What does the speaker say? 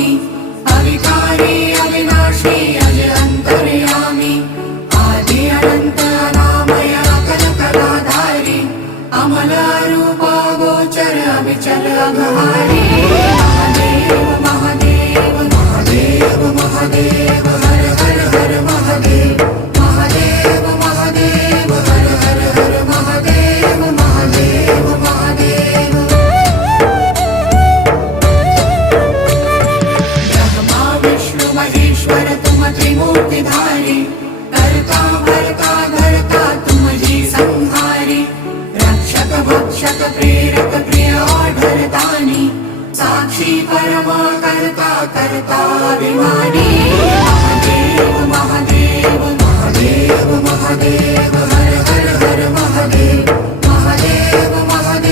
स्वामी अविकारी अविनाशी अज अंतर्यामी आदि अनंत अनामय अकल कलाधारी अमल रूप गोचर अविचल अघहारी महादेव महादेव महादेव महादेव हर हर हर महादेव महादेव महादेव हर हर हर महादेव महादेव महादेव ब्रह्मा विष्णु महेश्वर तुम त्रिमूर्तिधारी कर्ता भर्ता धर्ता तुम जी संहारी रक्षक भक्षक प्रेरक प्रिय आढरतानी साक्षी परम कर्ता कर्ता अभिमानी